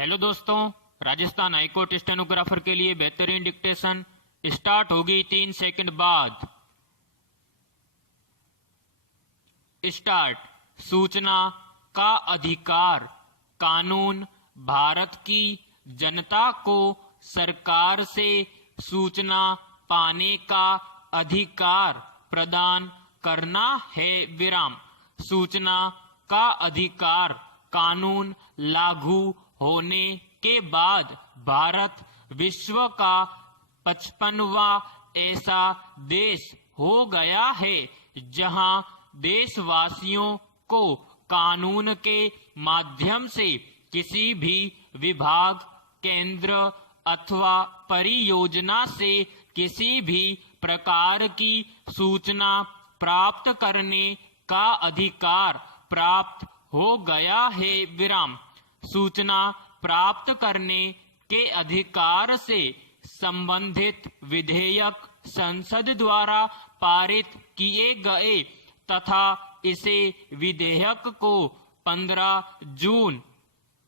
Hello दोस्तों, Rajasthan high court stenographer के लिए बेहतरीन डिक्टेशन स्टार्ट होगी 3 सेकंड बाद। स्टार्ट। सूचना का अधिकार कानून भारत की जनता को सरकार से सूचना पाने का अधिकार प्रदान करना है विराम। सूचना का अधिकार कानून लागू होने के बाद भारत विश्व का 55वां ऐसा देश हो गया है जहां देशवासियों को कानून के माध्यम से किसी भी विभाग, केंद्र अथवा परियोजना से किसी भी प्रकार की सूचना प्राप्त करने का अधिकार प्राप्त हो गया है विराम। सूचना प्राप्त करने के अधिकार से संबंधित विधेयक संसद द्वारा पारित किए गए तथा इसे विधेयक को 15 जून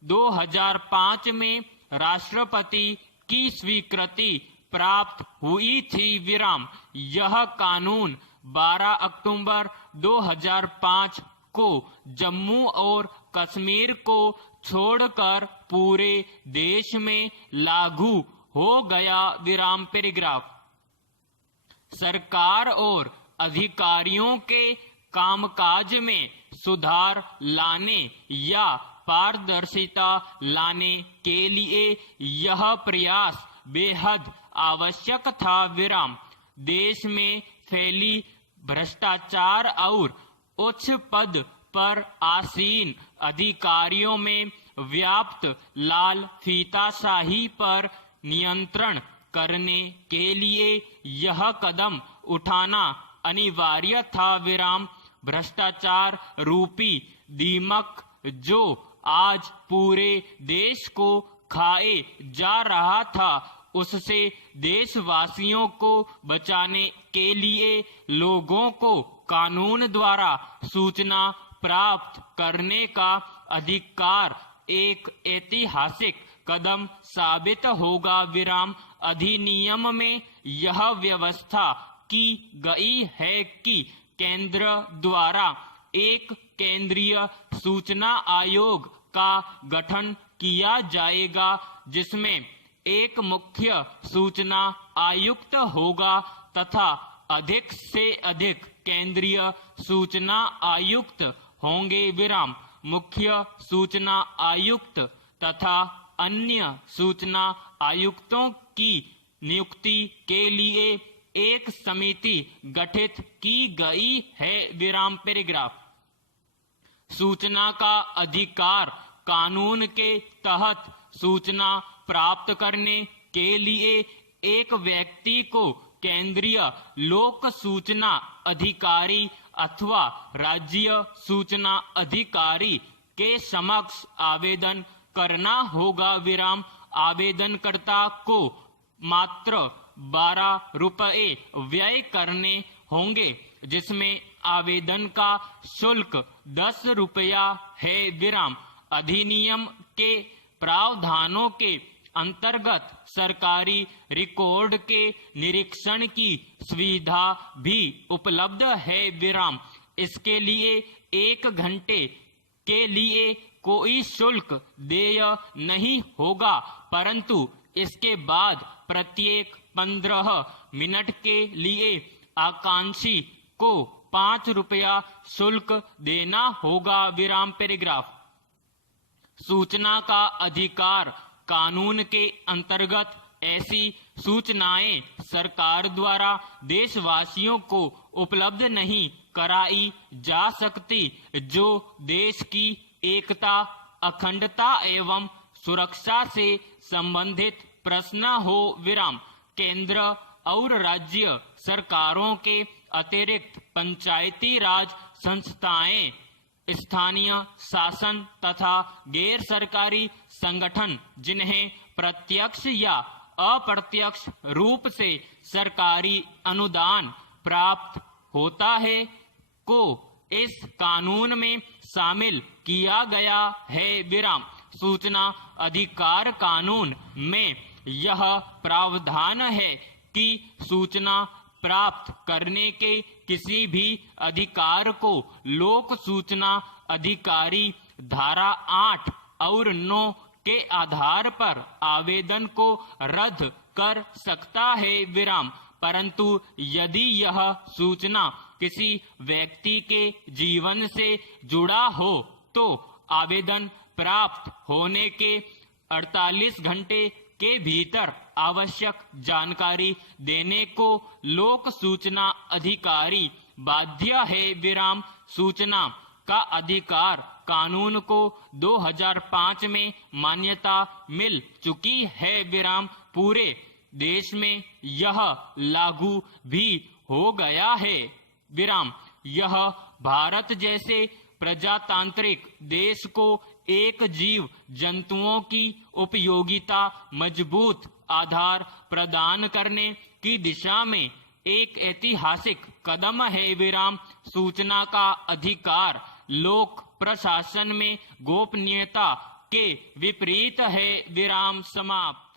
2005 में राष्ट्रपति की स्वीकृति प्राप्त हुई थी विराम। यह कानून 12 अक्टूबर 2005 को जम्मू और कश्मीर को छोड़कर पूरे देश में लागू हो गया विराम। पैराग्राफ। सरकार और अधिकारियों के कामकाज में सुधार लाने या पारदर्शिता लाने के लिए यह प्रयास बेहद आवश्यक था विराम। देश में फैली भ्रष्टाचार और उच्च पद पर आसीन अधिकारियों में व्याप्त लाल फीताशाही पर नियंत्रण करने के लिए यह कदम उठाना अनिवार्य था विराम। भ्रष्टाचार रूपी दीमक जो आज पूरे देश को खाए जा रहा था, उससे देशवासियों को बचाने के लिए लोगों को कानून द्वारा सूचना प्राप्त करने का अधिकार एक ऐतिहासिक कदम साबित होगा विराम। अधिनियम में यह व्यवस्था की गई है कि केंद्र द्वारा एक केंद्रीय सूचना आयोग का गठन किया जाएगा जिसमें एक मुख्य सूचना आयुक्त होगा तथा अधिक से अधिक केंद्रीय सूचना आयुक्त होंगे विराम। मुख्य सूचना आयुक्त तथा अन्य सूचना आयुक्तों की नियुक्ति के लिए एक समिति गठित की गई है विराम। पैराग्राफ। सूचना का अधिकार कानून के तहत सूचना प्राप्त करने के लिए एक व्यक्ति को केंद्रीय लोक सूचना अधिकारी अथवा राज्य सूचना अधिकारी के समक्ष आवेदन करना होगा विराम। आवेदनकर्ता को मात्र 12 रुपए व्यय करने होंगे जिसमें आवेदन का शुल्क 10 रुपया है विराम। अधिनियम के प्रावधानों के अंतर्गत सरकारी रिकॉर्ड के निरीक्षण की सुविधा भी उपलब्ध है विराम। इसके लिए 1 घंटे के लिए कोई शुल्क देय नहीं होगा, परंतु इसके बाद प्रत्येक 15 मिनट के लिए आकांक्षी को 5 रुपया शुल्क देना होगा विराम। पैराग्राफ। सूचना का अधिकार कानून के अंतर्गत ऐसी सूचनाएं सरकार द्वारा देशवासियों को उपलब्ध नहीं कराई जा सकती जो देश की एकता, अखंडता एवं सुरक्षा से संबंधित प्रश्न हो विराम। केंद्र और राज्य सरकारों के अतिरिक्त पंचायती राज संस्थाएं, स्थानीय शासन तथा गैर सरकारी संगठन जिन्हें प्रत्यक्ष या अप्रत्यक्ष रूप से सरकारी अनुदान प्राप्त होता है को इस कानून में शामिल किया गया है विराम। सूचना अधिकार कानून में यह प्रावधान है कि सूचना प्राप्त करने के किसी भी अधिकार को लोक सूचना अधिकारी धारा 8 और 9 के आधार पर आवेदन को रद्द कर सकता है विराम। परंतु यदि यह सूचना किसी व्यक्ति के जीवन से जुड़ा हो तो आवेदन प्राप्त होने के 48 घंटे के भीतर आवश्यक जानकारी देने को लोक सूचना अधिकारी बाध्य है विराम। सूचना का अधिकार कानून को 2005 में मान्यता मिल चुकी है विराम। पूरे देश में यह लागू भी हो गया है विराम। यह भारत जैसे प्रजातांत्रिक देश को एक जीव जंतुओं की उपयोगिता मजबूत आधार प्रदान करने की दिशा में एक ऐतिहासिक कदम है विराम। सूचना का अधिकार लोक प्रशासन में गोपनीयता के विपरीत है विराम। समाप्त।